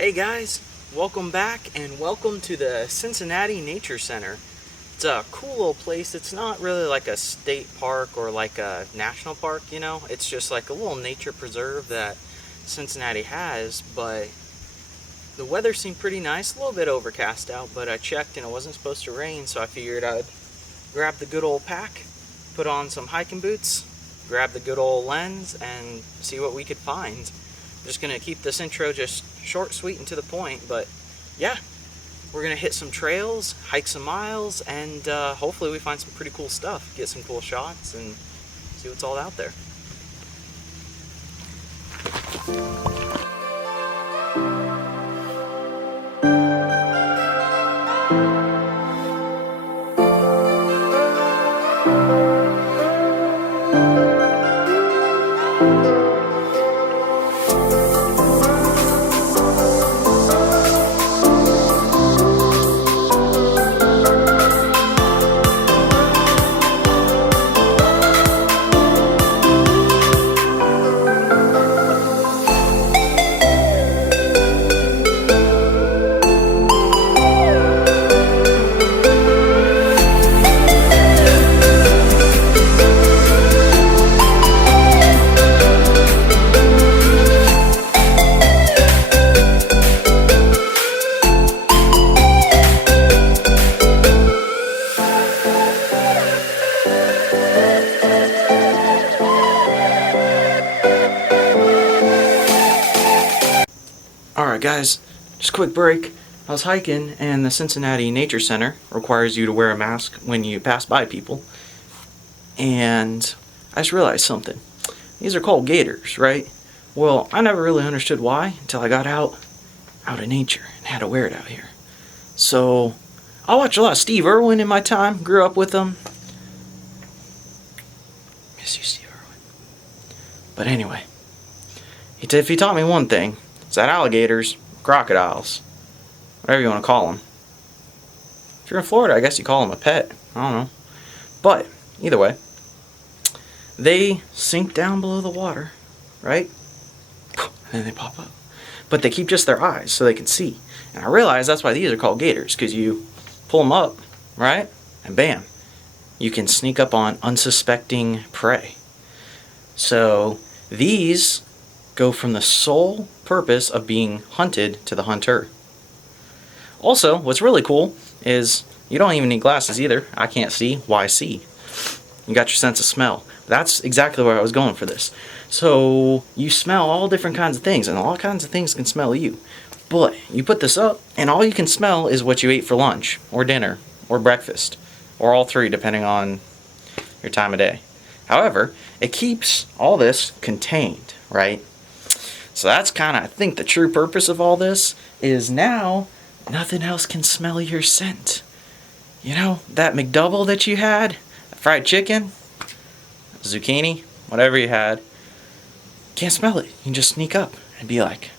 Hey guys, welcome back and welcome to the Cincinnati Nature Center. It's a cool little place. It's not really like a state park or like a national park, It's just like a little nature preserve that Cincinnati has, but the weather seemed pretty nice. A little bit overcast out, but I checked and it wasn't supposed to rain, so I figured I'd grab the good old pack, put on some hiking boots, grab the good old lens, and see what we could find. I'm just gonna keep this intro just short, sweet, and to the point, but yeah, we're gonna hit some trails, hike some miles, and hopefully we find some pretty cool stuff, get some cool shots, and see what's all out there. Alright guys, just a quick break. I was hiking and the Cincinnati Nature Center requires you to wear a mask when you pass by people. And I just realized something. These are called gators, right? Well, I never really understood why until I got out in nature and had to wear it out here. So, I watched a lot of Steve Irwin in my time, grew up with him. Miss you, Steve Irwin. But anyway, if he taught me one thing, it's that alligators, crocodiles, whatever you want to call them. If you're in Florida, I guess you call them a pet. I don't know. But, either way, they sink down below the water, right? And then they pop up. But they keep just their eyes so they can see. And I realize that's why these are called gators, because you pull them up, right? And bam, you can sneak up on unsuspecting prey. So, these go from the sole purpose of being hunted to the hunter. Also, what's really cool is you don't even need glasses either. I can't see. Why see? You got your sense of smell. That's exactly where I was going for this. So you smell all different kinds of things, and all kinds of things can smell you. But you put this up, and all you can smell is what you ate for lunch, or dinner, or breakfast, or all three, depending on your time of day. However, it keeps all this contained, right? So that's kind of, I think, the true purpose of all this is now nothing else can smell your scent. You know, that McDouble that you had, fried chicken, zucchini, whatever you had, can't smell it. You can just sneak up and be like,